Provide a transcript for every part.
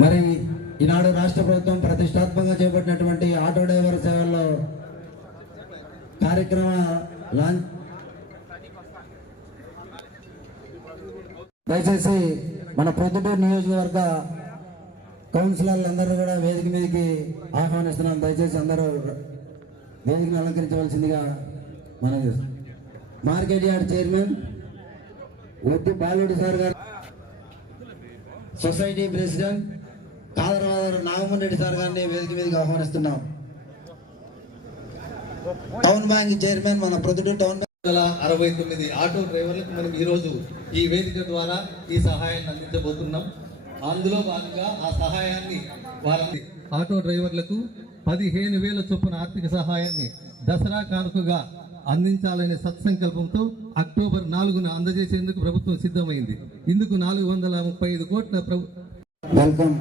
మరి ఈనాడు రాష్ట్ర ప్రభుత్వం ప్రతిష్టాత్మకంగా చేపట్టినటువంటి ఆటో డ్రైవర్ సేవల్లో కార్యక్రమ లాంచ్ దయచేసి మన ప్రొద్దుటూరు నియోజకవర్గ కౌన్సిలర్లు అందరూ కూడా వేదిక మీదకి ఆహ్వానిస్తున్నాం. దయచేసి అందరూ వేదికను అలంకరించవలసిందిగా మనం మార్కెట్ యార్డ్ చైర్మన్ వద్దు బాలుడి సార్ గారు సొసైటీ ప్రెసిడెంట్ ఆదరవాదరు నాగమోహన్ రెడ్డి సార్ గారిని వేదిక మీదకి ఆహ్వానిస్తున్నాం. టౌన్ బ్యాంక్ చైర్మన్ మన ప్రొద్దుటూరు టౌన్ అరవై తొమ్మిది ఆటో డ్రైవర్లకు మనం ఈరోజు ఈ వేదిక ద్వారా ఈ సహాయాన్ని అందించబోతున్నాం. అందులో భాగంగా ఆ సహాయాన్ని వారి ఆటో డ్రైవర్లకు పదిహేను వేల చొప్పున ఆర్థిక సహాయాన్ని దసరా కానుకగా అందించాలనే సత్సంకల్పంతో అక్టోబర్ నాలుగున అందజేసేందుకు ప్రభుత్వం సిద్ధమైంది. ఇందుకు నాలుగు వందల ముప్పై ఐదు కోట్ల ప్రభు వెల్కమ్.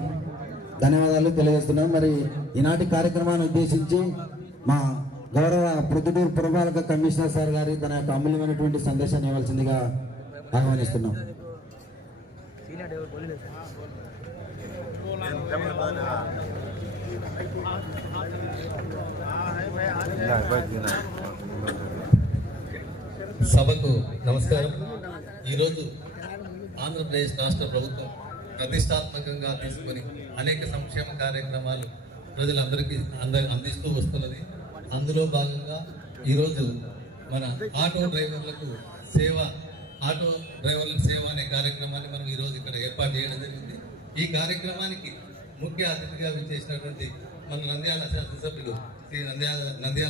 ధన్యవాదాలు తెలియజేస్తున్నాం. మరి ఈనాటి కార్యక్రమాన్ని ఉద్దేశించి మా గౌరవ ప్రొద్దుటూరు పురపాలక కమిషనర్ సార్ గారి తన యొక్క అమూల్యమైనటువంటి సందేశాన్ని ఇవ్వాల్సిందిగా ఆహ్వానిస్తున్నాం. సభకు నమస్కారం. ఈరోజు ఆంధ్రప్రదేశ్ రాష్ట్ర ప్రభుత్వం ప్రతిష్టాత్మకంగా తీసుకొని అనేక సంక్షేమ కార్యక్రమాలు ప్రజలందరికీ అంద అందిస్తూ వస్తున్నది. అందులో భాగంగా ఈరోజు మన ఆటో డ్రైవర్లకు సేవ ఆటో డ్రైవర్లకు సేవ అనే కార్యక్రమాన్ని మనం ఈరోజు ఇక్కడ ఏర్పాటు చేయడం జరిగింది. ఈ కార్యక్రమానికి ముఖ్య అతిథిగా విచ్చేసినటువంటి మన నంద్యాల శాసనసభ్యులు శ్రీ నంద్యాల నంద్యాల